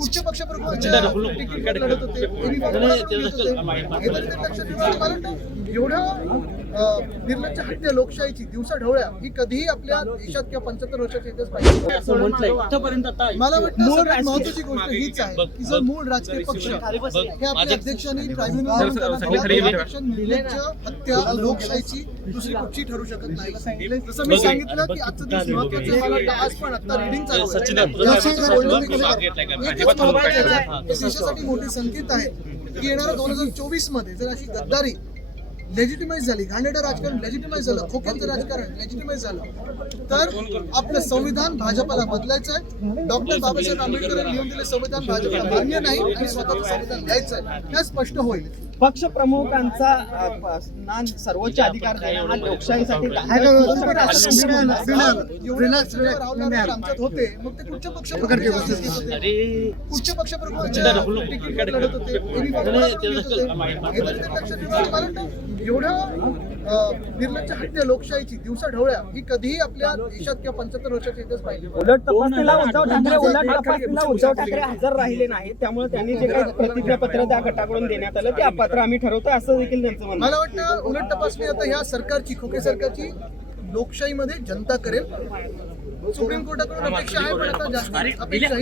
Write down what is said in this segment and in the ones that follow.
कुठचे पक्षप्रमुखांच्या तिकीटवर लढत होते एवढ्या निर्लज्ज हत्या लोकशाहीची दिवसा ढवळ्या ही कधीही आपल्या देशात किंवा पंच्याहत्तर वर्षाच्या इतिहास पाहिजे. मला वाटतं सगळ्यात महत्वाची गोष्ट हीच आहे की जर मूळ राजकीय पक्ष हे आपल्या अध्यक्षांनी ट्रायब्युनल निर्लज्ज हत्या लोकशाहीची दुसरी कुठची ठरू शकत नाही. जसं मी सांगितलं की आजचा दिवस महत्त्वाचा आज पण आता रिडिंग चालू आहे. हे देशासाठी मोठी संकेत आहे की येणाऱ्या दोन हजार चोवीसमध्ये जर अशी गद्दारी लेजिटिमाइज झाली घाणेरडं राजकारण लेजिटिमाइज झालं खोक्याचं राजकारण लेजिटिमाइज झालं तर आपलं संविधान भाजपाला बदलायचं आहे. डॉक्टर बाबासाहेब आंबेडकर लिहून दिले संविधान भाजपला मान्य नाही आणि स्वतःचं संविधान द्यायचं आहे. हे स्पष्ट होईल. पक्ष प्रमुखांचा ना सर्वोच्च अधिकार देणं हा लोकशाहीसाठी एवढे होते. मग ते कुठच्या पक्षप्रमुखांच्या कुठच्या पक्षप्रमुखांच्या तिकीटवर लढत होते. एबी निर्लज्ज हत्या लोकशाहीची दिवसा ढवळ्या ही कधीही आपल्या देशात किंवा पंच्याहत्तर वर्षाच्या इतिहास पाहिजे उलट तपासणीला उद्धव ठाकरे उलट तपासणीला उद्धव ठाकरे हजर राहिले नाही त्यामुळे त्यांनी जे काही प्रतिज्ञापत्र त्या गटाकडून देण्यात आलं ते अपात्र आम्ही ठरवतो असं देखील त्यांचं म्हणणं. मला वाटतं उलट तपासणी आता ह्या सरकारची खोके सरकारची लोकशाहीमध्ये जनता करेल. सुप्रीम कोर्टाकडून अपेक्षा आहे पण आता जास्त अपेक्षा.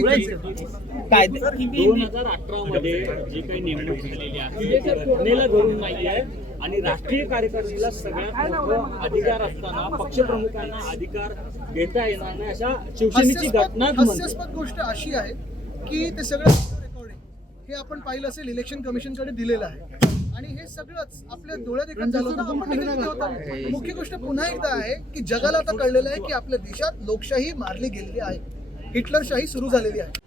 कायदे दोन हजार अठरा मध्ये जी काही नेमणूक झालेली आहे धरून नाहीये. आणि राष्ट्रीय कार्यकारिणीला सगळ्यात मोठं अधिकार असताना पक्षप्रमुखांना अधिकार देता येणार नाही अशा शिवसेनेची हास्यास्पद गोष्ट अशी आहे की ते सगळं रेकॉर्डिंग हे आपण पाहिलं असेल इलेक्शन कमिशनकडे दिलेलं आहे. आणि हे सगळंच आपल्या डोळ्यात एकच झालं होतं आपण देखील होतो. मुख्य गोष्ट पुन्हा एकदा आहे की जगाला आता कळलेलं आहे की आपल्या देशात लोकशाही मारली गेलेली आहे. हिटलरशाही सुरू झालेली आहे.